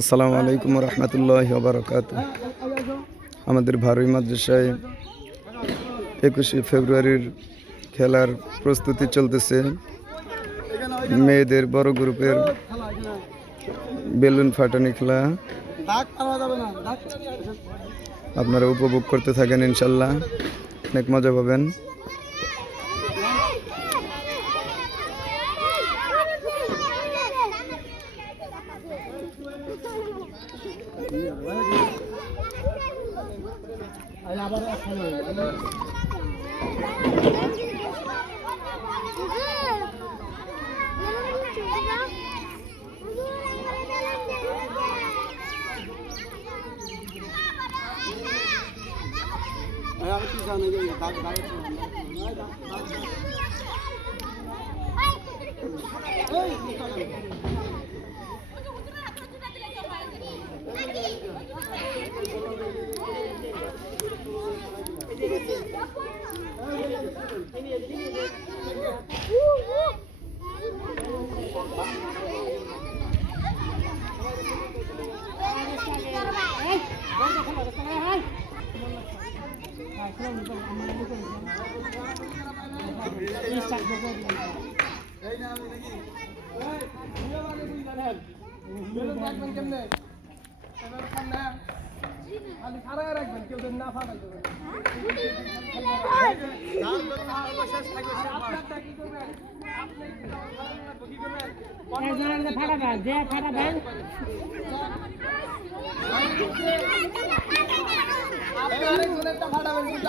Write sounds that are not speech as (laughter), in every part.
আসসালামু আলাইকুম রহমতুল্লাহ বারকাত। আমাদের ভারুই মাদ্রাসায় একুশে ফেব্রুয়ারির খেলার প্রস্তুতি চলতেছে। মেয়েদের বড় গ্রুপের বেলুন ফাটানি খেলা। আপনারা উপভোগ করতে থাকেন ইনশাল্লাহ। অনেক মজা পাবেন। 哎呀，地上那个。也打不打得死？哎，哎，哎，哎，哎，哎，哎，কিন্তু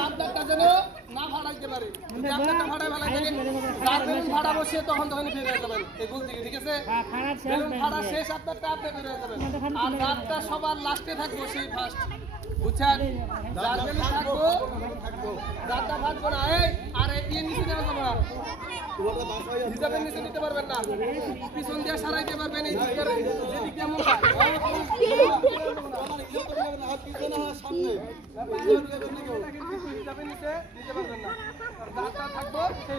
আপনারটা যেন না ফাটাইতে পারে। আপনারটা ফাটাই ফেলাই দেখেন যার বেলুন ফাটাবো সে তখন তখন বের হয়ে যাবেন। এই গোল থেকে ঠিক আছে? বেলুন ফাটা শেষ আপনারটা আপনি বের হয়ে যাবেন। আর যারটা সবার লাস্টে থাকব সেই ফার্স্ট বুঝছেন? যার বেলুন থাকব যারটা ফাটবো না এই আর এই দিয়ে নিচে নেওয়া যাবে না। হিসাবের নিচে নিতে পারবেন না। পিছন দিয়ে সারাইতে পারবেন এই দিকটার যেদিক দিয়ে মন চায়। হিসাবের নিচে নিতে পারবেন না আর যারটা থাকব সেই বাস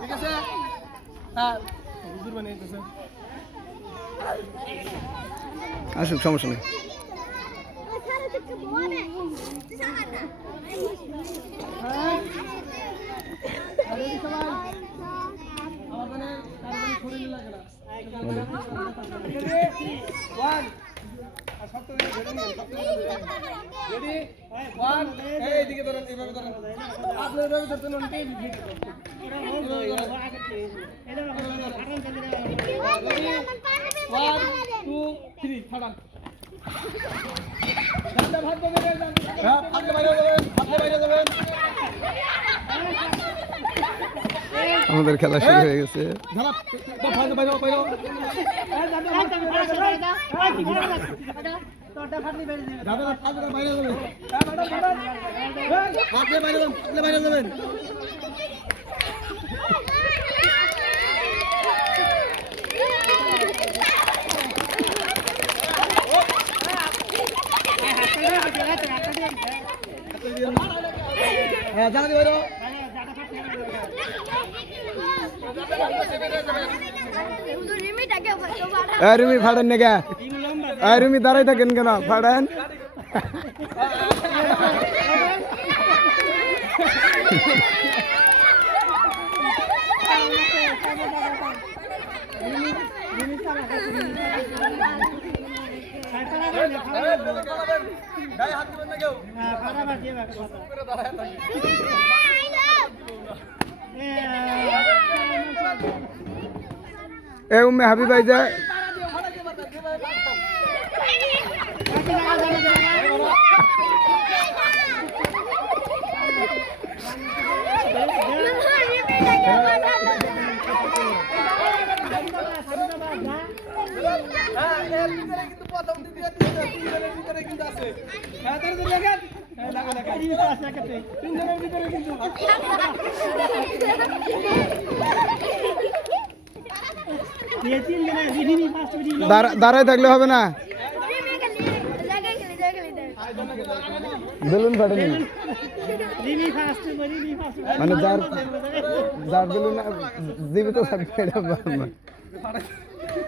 ঠিক আছে হ্যাঁ হুজুর বানিয়ে দিতেছে আসুক সমস্যা নেই আমার মানে মানে হ্যাঁ আমাদের খেলা শুরু হয়ে গেছে বাইরে যাবেন হ্যাঁ বাইরে যাবেন হ্যাঁ জানা এই রুমি ফাড়েন না রুমি দাঁড়াই থাকেন কেন? ফাড়েন। গায়ে (laughs) হাত এ উম্মে হাবিবাই যে দাঁড়ায় থাকলে হবে না? বেলুন ফাটেনি মানে যার যার বেলুন জীবিত থাকবে এটা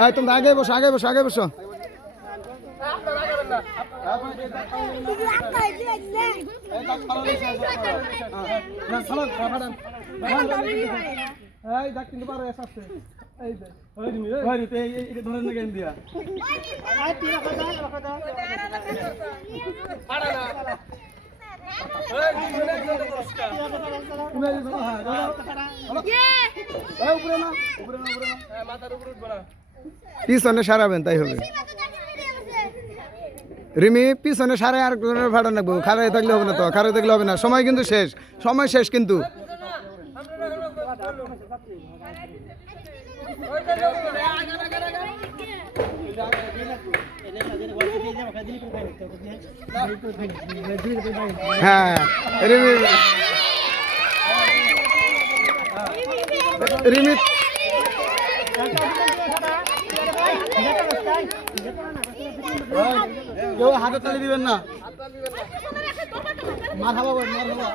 এই তোমরা আগে বসো আগে বসো আগে বসো ধরে পিছনে সারাবেন তাই হবে রিমি, পিছনে সারে আর ভাড়া রাখব খারাই থাকলে হবে না তো, খারাই থাকলে হবে না। সময় কিন্তু শেষ, সময় শেষ কিন্তু। হ্যাঁ রিমি রিমি কেউ হাতে তালি দিবেন না। মার খাবা মার খাবা।